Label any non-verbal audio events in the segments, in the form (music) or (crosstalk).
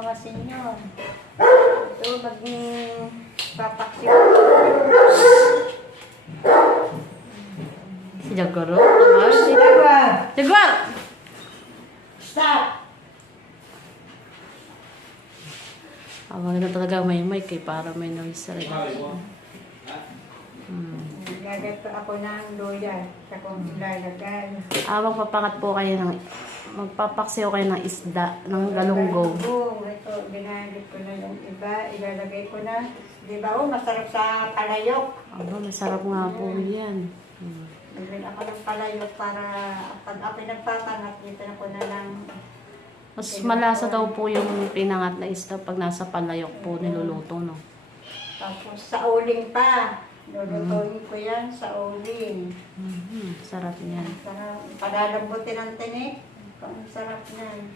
mga senior. Ito, maging papaksyo. Si Jagoro, tawag. Sinawa! Jaguar! Stop! Awag na talaga may mic eh, para may noise reduction. Hmm. Nagagay pa ako ng luya sa kong ilalagay. Ah, magpapakat po kayo ng, magpapaksiw kayo ng isda, ng galunggong. Galunggong. Ito, ginagit ko na yung iba. Ilalagay ko na. Di ba, oh, masarap sa palayok. Aba, masarap nga po yan. Hmm. Nagrin ako ng palayok para pag ako nagpapangat, dito na ko na lang Mas malasa daw po yung pinangat na isda pag nasa palayok po niluluto, no? Tapos sa uling pa. Lulutuin ko yan sa uling. Mhm, Sarap niyan. Sarap. Palalambutin ang tinik. Ang sarap niyan.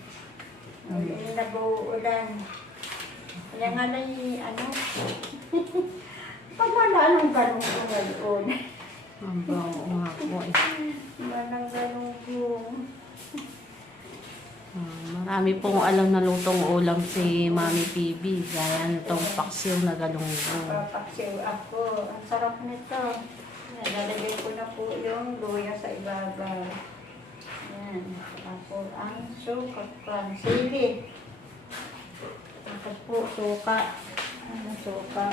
Uling nag-uulan. Kaya nga na yung ano. (laughs) Pag wala nung ganun ko ngayon. Ang bango nga po eh. Walang ganun ko. Ah, marami pong alam na lutong ulam si Mami PB. Gaya nitong paksiw na galunggong. Papaksiw ako. Ang sarap nito. Nalalagay ko na po yung luya sa ibabaw. Yan. Tapos ang suka pan. Sili. Tapos po suka. Ano suka?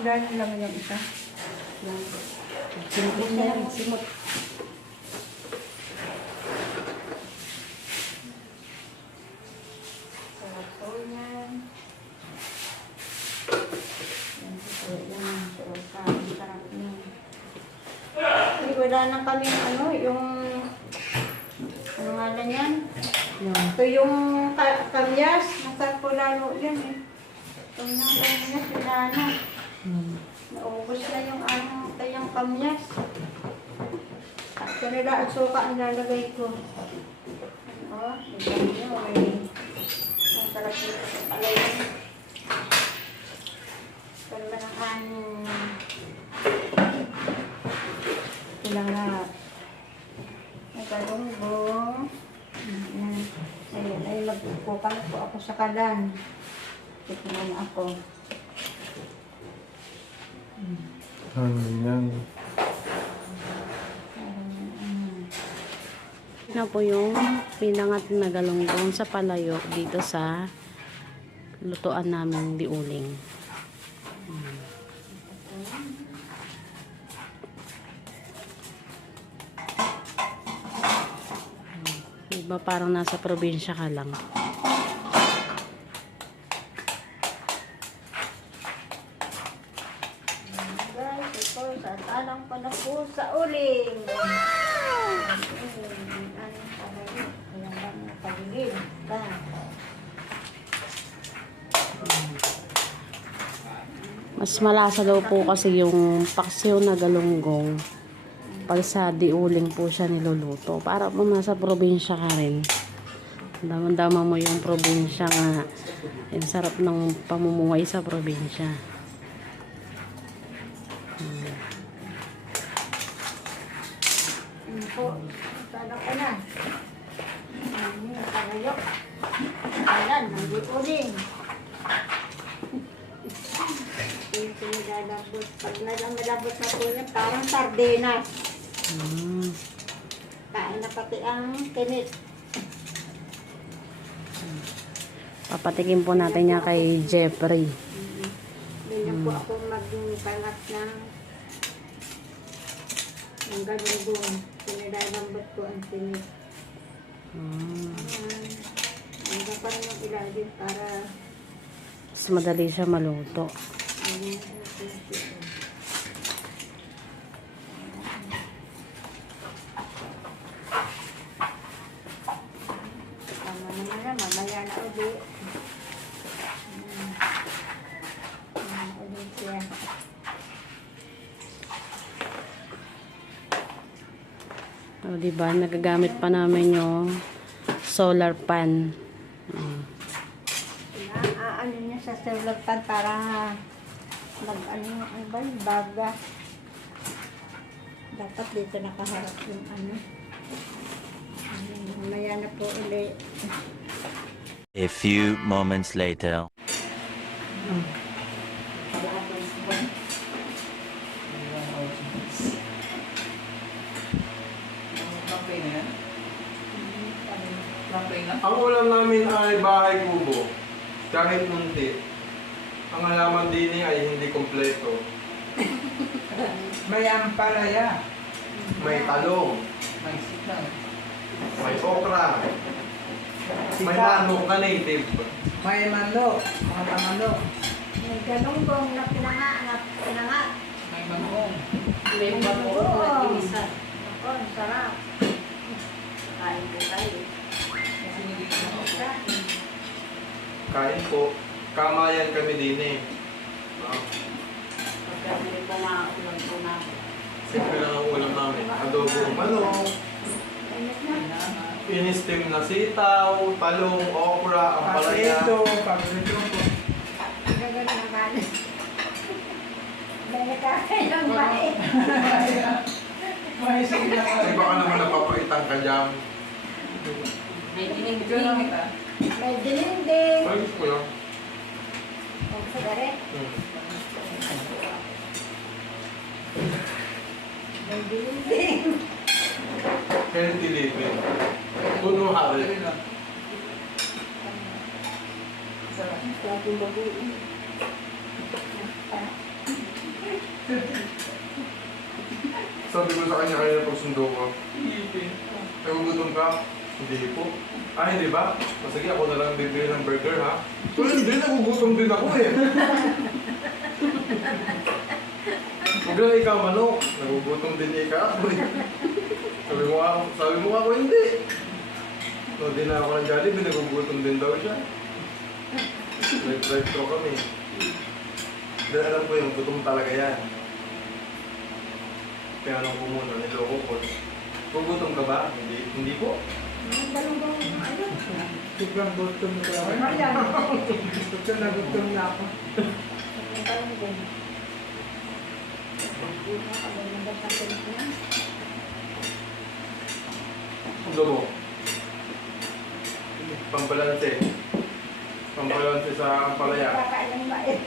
Ilan lang yung isa? Simot na yan, simot. Sarap po yan. Yan po yan. Suka. Ang sarap niya. Ay, wala na kami ano, yung ano nga lang yan? Yun. Ito yung kamyas. Masarap po lalo yan eh. Ito yung kamyas, wala na. Hmm. Naubos na yung ano, yung kamyas. Ito nila ang suka ang lalagay ko. Ano, ito nyo, may ang sarap nito sa palay. Naman ang aning ito lang lahat. Nagkalunggong. Ayan. Ayun, magpupukan po ako sa kalan. Tignan ako. Ano yan? na po yung pinangat na galunggong sa palayok dito sa lutuan namin di Diba parang nasa probinsya ka lang. Guys, ito, sa talang pa na po sa uling. Ano pala yun? Ayan lang na paligid. Ba? Mas malasa daw po kasi yung paksiw na galunggong pag sa diuling po siya niluluto. Para po nasa probinsya ka rin. Daman-dama mo yung probinsya nga. Yung sarap ng pamumuhay sa probinsya. Ano po? Talang ka na. Yung palayok? Ayan, hindi uling. Ito nilalabot. Pag nalalabot na po yan, parang sardinas. Mm. Kain na pati ang tinik. Papatikin po natin niya kay Jeffrey. Ganyan po ako magpangat ng ng galunggong. Pinilalambot ko ang tinik. Mm. Ang kapal ng ilalim para Mas madali siya maluto. Ayan. O, diba? Nagagamit pa namin yung solar pan. Na, ano niya sa solar pan para mag ano, ano ba yung baga. Dapat dito nakaharap yung ano. Ayan, Mamaya na po ulit. A few moments later. Lampay na yan? Lampay na? Ang ulam namin ay bahay kubo. Kahit munti. Ang halaman din ay hindi kompleto. May ampalaya. May talong, May sitaw. may okra, may manok na native. May manok. Mga manok. May galunggong na pinanga, na pinanga. May manok. May galunggong. Ako, ang sarap. Kain po tayo. Kasi hindi ko na ako. Kain po. Kamayan kami din eh. No? Pagkabili po mga ulam po namin. Simple lang ang ulam namin. Adobong manok, inistim na sitaw, talong, okra, ampalaya. Paprito. Paprito po. Gagawin na kanin. Dahil kain ng bahay. May sige na Kasi baka naman napapaitan ka dyan. May kita. May dinding. Ayos ko lang. Huwag sa gari. Hmm. May dinding. Healthy living. Puno hari. Lang. Sarap. Laging babuin. Sabi ko sa kanya kanina pag sundo ko, Ipin. nagugutom ka? Hindi po. Ah, hindi ba? O sige, ako na lang bibili ng burger ha? So hindi, nagugutom din ako eh. Huwag lang ikaw manok. Nagugutom din ikaw eh. Sabi mo ako, sabi mo ako hindi. So di na ako ng Jollibee, nagugutom din daw siya. Nag-drive thru kami. Dahil alam ko yung gutom talaga yan. Kaya nung ko muna, niloko ko. Gugutom ka ba? Hindi, hindi po. Sobrang gutom ko ako. Gutom na gutom na ako. Ang mo mo. Pambalanse. Pambalanse sa ampalaya. Kakain ng bait.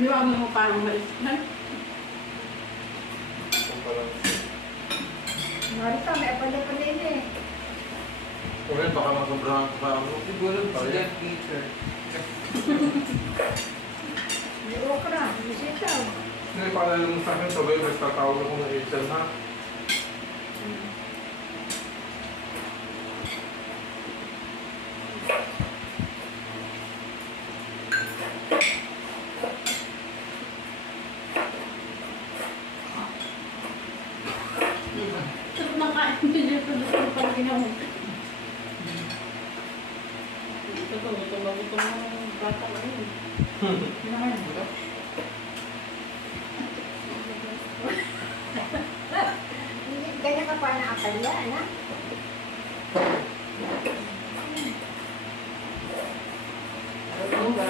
Iwan mo pa ang malis na. Pambalanse. Marita, may apala pa din eh. Yan, baka masobrahan ka pa ano. Siguro sila teacher. May okra, may sitaw. Hindi, paalala mo sa akin, sabay, mas tatawag ako ng Asian ha. Ito kumakain din yung produto pag ginawa. Ito to, ito bago ng bata na yun. Kinahain mo ba? Hindi, Ganyan ka pa na apalya, na? Ano ba?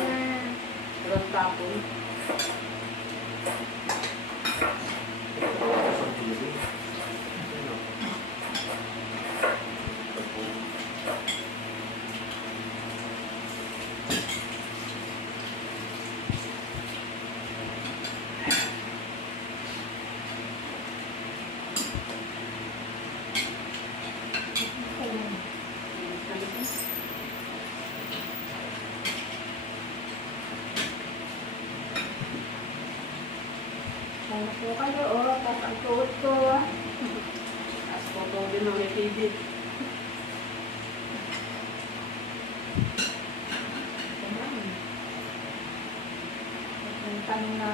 Ano po kayo, oh, tapos ang tuhod ko. ah. Tapos photo din ng TV. Ganun. Yung tanong na,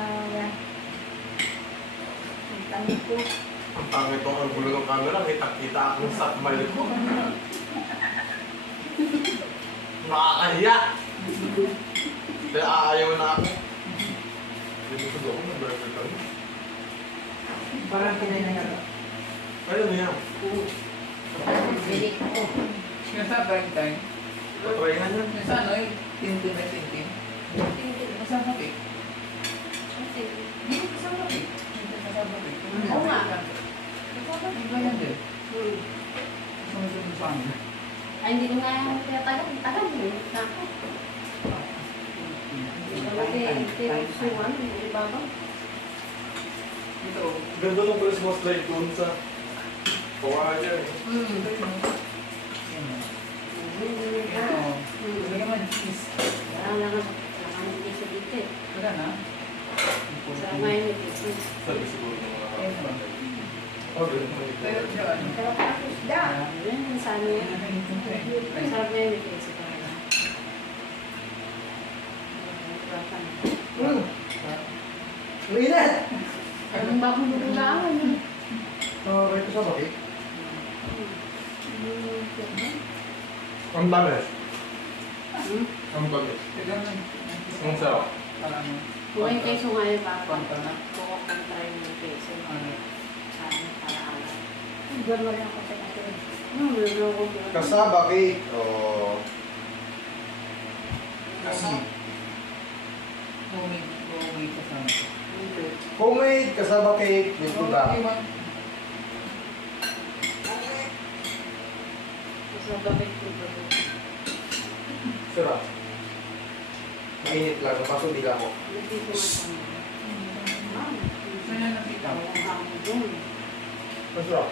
yung tanong ko, Ang pangit ko ang gulo ng camera, kita-kita akong sakmal ko. Nakakahiya! Kaya aayaw na ako. Hindi ko ako ng burger kami. Parang pinangyari. Ano mo yan? Oo. Bili ko. Yung sa prime time. Patry na lang. Yung sa ano, yung tintin na tintin. Tintin. Masama ka eh. Hindi, kasama ka eh. Kasama ka eh. Oo nga. Kasama ka eh. Iba yan eh. Hmm. Kasama ka sa amin. Ay, hindi ko nga tinatagal. Tagal mo. Nako. Hindi ko nga tinatagal. Hindi ko nga tinatagal. Ganda ng Christmas light doon sa Kawawa niya eh. Hmm. Yan. Sa dito na. Sa dito. Sabi siguro ng mga ba? Oh, ganun mo Pero ito. dyan. Sarap ng isda. Yan, sa ano yan. Sarap na yun, kasi talaga. Hmm. Ang bagong lulaan yun? Ah, may kasama eh. Ang tamis. Hmm? Ang. Ito naman. Ang sarap. Parang Buhay peso nga yun, Papa. Pampa na. Kukok ng try ng peso. Ano? Sa amin, para ala. Diyan mo lang ako sa atin. Kasaba cake. Oh. Kasi. Homemade. Homemade ka sana. Homemade kasaba cake with iba. Sarap. Mainit lang. Kaso di ako. Masarap.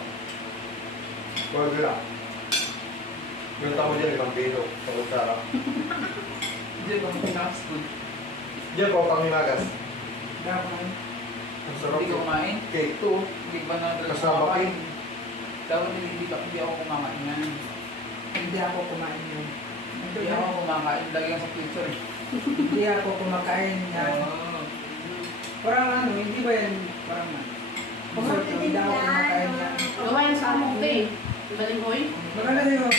Bago lang. Yung tamo dyan, limang pilo. Sa kutsara. Hindi (laughs) ba fast food? Diyan po, panghimagas. Dapat. Ang sarap. Hindi ka kumain? Cake to. Hindi ba na Kasama kumakain? Dapat hindi ka hindi ako kumakain yan. Hindi ako kumain yun. Hindi ako kumakain. Lagi yan sa picture eh. Hindi ako kumakain yan. Oo. Parang ano, hindi ba yan, parang ano? Pumunta din Hindi ako kumakain yan. Gawa yan sa among day. Baling hoy. Maganda yun.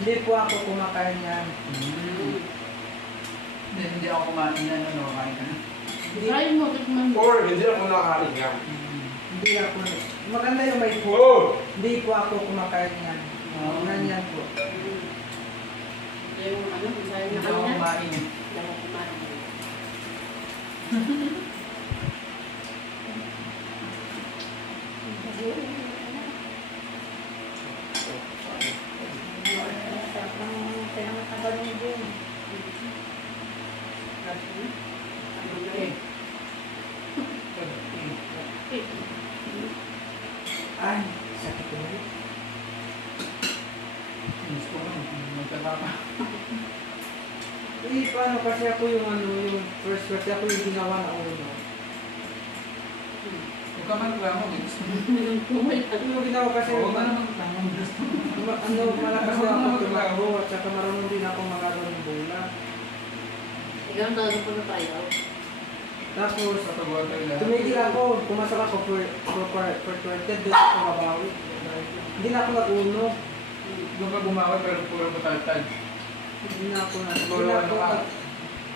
Hindi po ako kumakain yan. Mm. Hindi, hindi ako kumain yan. Ano, kain ka na. Hindi, Try mo, tikman mo. Or, hindi ako nakakain yan. hindi ako. Maganda yung may po. Oh! Hindi po ako kumakain yan. Oo. Ganyan po. Yung ano, Hindi na kumain eh. Hindi ako kumain. (laughs) Sarap ng pinangatagalong din. Okay. Okay. Ay, sakit ko rin. Gusto ko lang. Magkakapa. Eh, paano kasi ako yung ano, yung first kasi ako yung ginawa na ulo. Huwag ka man reklamo. Gusto mo. (laughs) Ako yung ginawa kasi Huwag ka ano, naman reklamo. Gusto mo. ano, malakas na ako tumakbo at saka marunong din ako magagawa ng bola. Ikaw na ano po na tayo. Tapos. Tumigil ako, pumasok ako for, for, for, for 20, doon ako mabawi. Hindi na ako nag-uno. Doon ka bumawi pero puro pataltad. Hindi na ako na. Hindi Puro na ano ako ka.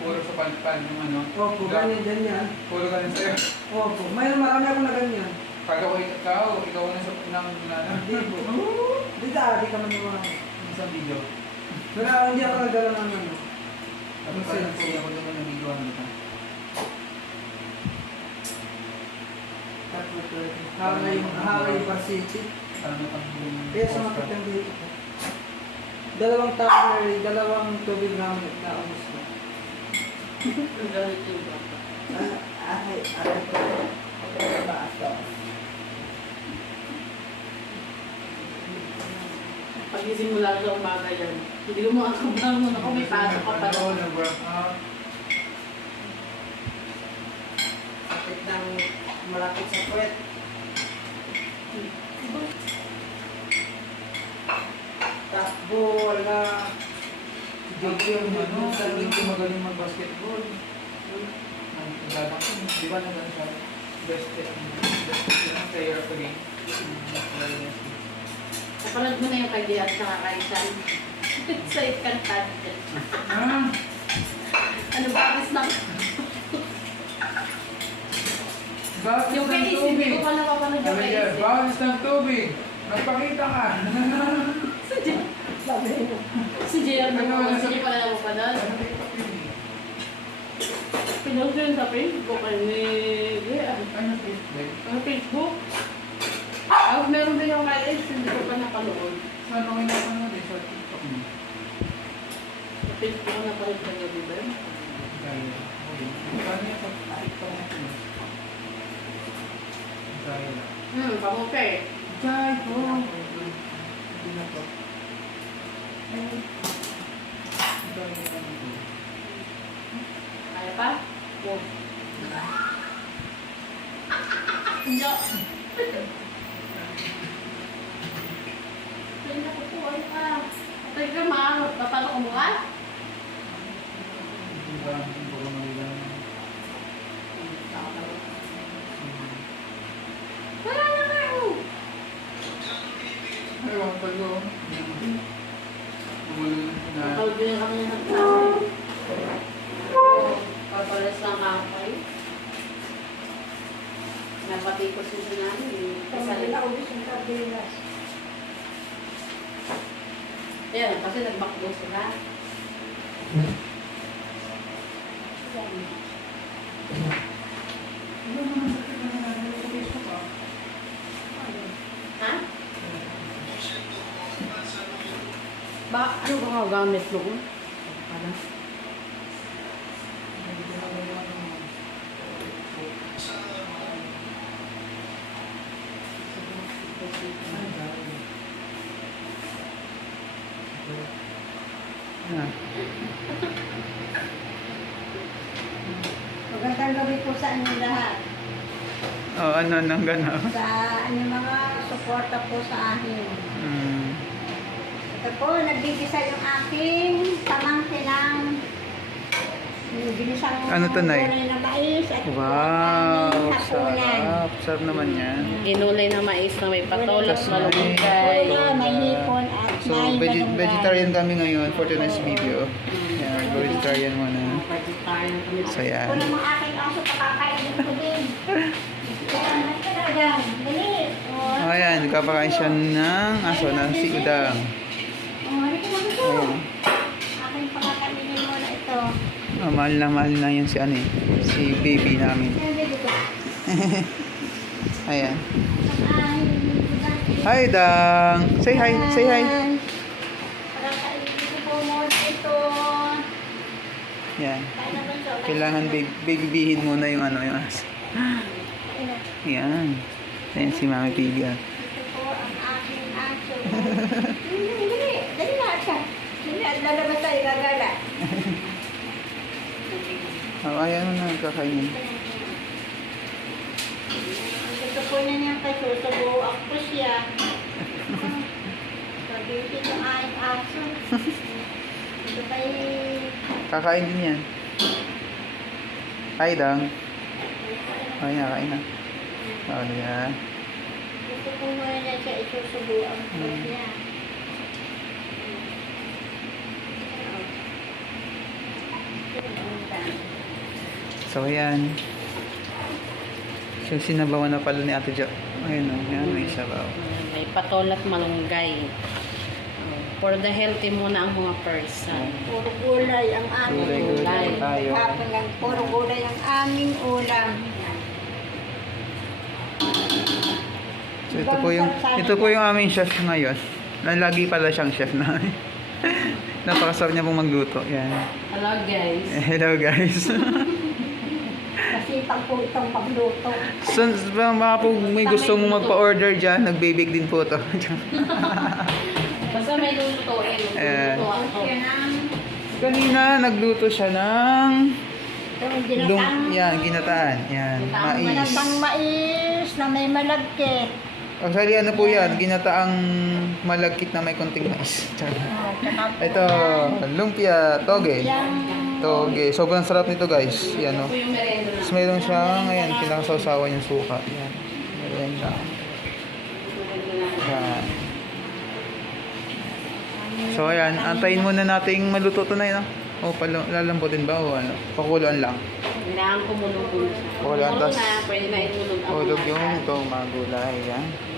Puro sa palpal yung ano. Opo, ganyan, ganyan. Puro ka rin sa'yo. Opo, may marami ako na ganyan. Kaya ko ikaw, ikaw na sa ng nana. Hindi po. (laughs) Hindi dati ka man yung mga... Isang video. Wala, hindi ako nagdala ng ano. Tapos kaya nagsabi ako naman ng video ano ka. Tapos, uh, hawa yung, hawa yung varsity. Ano pang yung Kaya sumakit yung dito ko. Dalawang tumbler, dalawang tubig na na ubos ko. Ang galit yung bata. Ah, Pagising mo lang sa umaga yan. Hindi mo makakabangon ako, may pasok ka pa doon. Sakit ng malapit sa puwet. Takbo, wala. Hindi yung ano, ko magaling mag-basketball. Nagdadang ko, di ba nagdadang siya? Best best player the game. Napanood mo na yung kay Diaz sa Kaisan. (laughs) sa ikantan. Ah! Ano ba, alis na? Bakit Yung ng tubig? ko pa napapanood yung Sabi Is. Bakit ng tubig? Nagpakita ka! (laughs) Si JR na mo, kasi hindi pala napapanood. Pinost ko yun sa Facebook, ay ni... Yeah. Ano Facebook? Ang Facebook. Ah, meron din yung Is, hindi ko pa napanood. Saan ako napanood eh? Sa TikTok mo. Sa Facebook ko napanood ka gabi ba? yun? Kaya. Okay. Kaya niya pag kahit pa ako. Kaya na. Hmm, pamukay. Jai po. Hindi na. Ay. Jai na po. Kaya pa? Oo. Hindi. Hindi na po po. Ay pa. Patay ka ma. Papalo mo ka? Hindi ba? Hindi ba manilang? Wala na kayo. Ewan ko yun. Bumulong na. Tawag din kami ng tao. Papalas lang kakay. Napatikos yung namin. Kasi naubos yung sardinas. Ayan, kasi nagbakbo sila. Ha? Ba, ano ba nga gamit mo? Ano? Ah. Magandang gabi po sa inyo lahat. Oh, ano nang gana? Sa inyong mga suporta po sa akin. Mm. Ito po, nagbibisa yung aking pamangkin ng yung ginisang Ano to, Nay? na mais at Wow, ang hapunan. sarap. Sarap naman yan. Inulay na mais na may patolas, malunggay. May hipon at So, may veg- vegetarian kami ngayon for tonight's video. Yan, vegetarian muna. Vegetarian kami. So, yan. Kung ang aking aso, pakakainin ko din. (laughs) Talaga. Dali. Oh, ayan, kapakain siya ng aso na si Udang. oh, halika na dito. Ayan. Aking pakakainin mo na ito. Oh, mahal na mahal na yun si ano eh, si baby namin. (laughs) Ayan, Hi, Dang! Say hi, say hi. Ito. Yan. Ito? Kailangan baby, babybihin muna yung ano, yung aso. Kain na. Yan. Ayan si Mami aso. Dali, dali. Na siya. Dali na. Lalabas (laughs) tayo, gagala. Oh, ayan na, kakainin. Gusto po niya niyang kasusubuak po siya. Sabi ko ito ay aso. Ito (laughs) kay... Kakain din yan. Hi, Dang. Kain na, kain na. Oh, yeah. Gusto po muna niya siya isusubuan po niya. So, ayan. So, sinabawan na pala ni Ate Jo. Ayun o, yan, may sabaw. May patolat malunggay. For the healthy muna ang mga person. Puro gulay ang aming Gulay, tayo. Puro gulay ang aming ulam. So, ito po yung, ito po yung aming chef ngayon. Lagi pala siyang chef na. (laughs) Napakasarap niya pong magluto. Yan. Hello guys. Hello, guys. Kasi pag po itong pagluto. so, baka baka po may gusto mong magpa-order dyan, nagbe-bake din po to. (laughs) Basta may lulutuin. Eh. Ako. Kanina, nagluto siya ng... ginatang yan, ginataan. Yan, mais. ginatang mais na may malagkit. Actually, ano po yan? Ginataang malagkit na may konting mais. Oh, Ito, lumpia, toge. Toge. Sobrang sarap nito guys. Yan o. Ito yung merenda na. Tapos mayroon siyang, ayan, pinakasawsawan yung suka. Yan. Ayan siya. Yan. So ayan, antayin muna nating maluto to na yun. ah. O palo, lalambutin ba o ano? Pakuluan lang. Kailangan kumulog Kumulo na, pwede na itulog Hulog yung ito, magulay. Yan.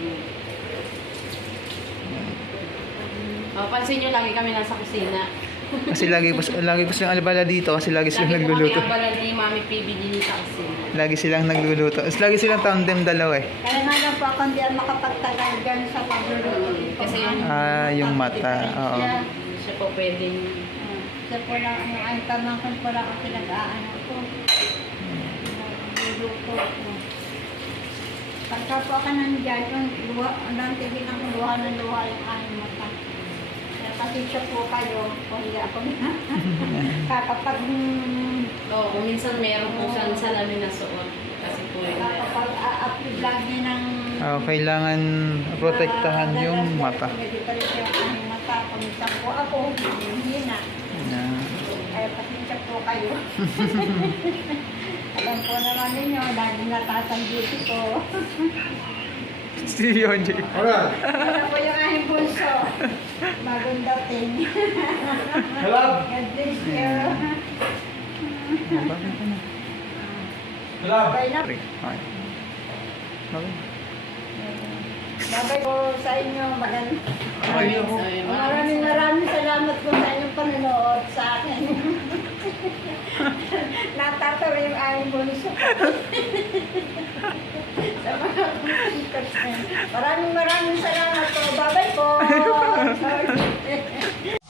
Oh, pansin nyo, lagi kami nasa kusina. Kasi lagi po, lagi po silang albala dito kasi lagi silang Lagi po nagluluto. kami abala ni Mami PB din sa kusina. Lagi silang nagluluto. Tapos lagi silang tandem dalawa eh. Kaya nga lang po ako hindi ako makapagtagal dyan sa pagluluto. Kasi yung Ah, yung mata. Oo. Siya po pwedeng Siya po lang, yung ay pamangkin po lang ang pinag-aano ko. Luluto ko. Pagka po ka nandyan, yung luha, ang tigilan ko luha ng luha yung aming mata. Siya po kayo, kung hindi ako (laughs) (laughs) kakapag Oo, minsan meron po siyang salamin na suot. Kasi po yun. kakapag a-upload lagi ng Ah, kailangan protektahan Ah, yung mata. dahil Medyo tayo siya ang mata. Kuminsan po ako, hindi na. Yeah. Kaya pasensya po kayo. (laughs) Alam po naman ninyo, dahil natasan duty ko. Si Yonji. Alright. Ano po yung aking bunso? Bagong dating. Hello. God bless you. Hello. Bye na. Okay. Okay. Babay po sa inyo. Ako. Maraming maraming salamat po sa inyong panonood sa akin. (laughs) Natatawa yung aking bunso. (laughs) sa mga Maraming maraming salamat po. Bye-bye po. (laughs)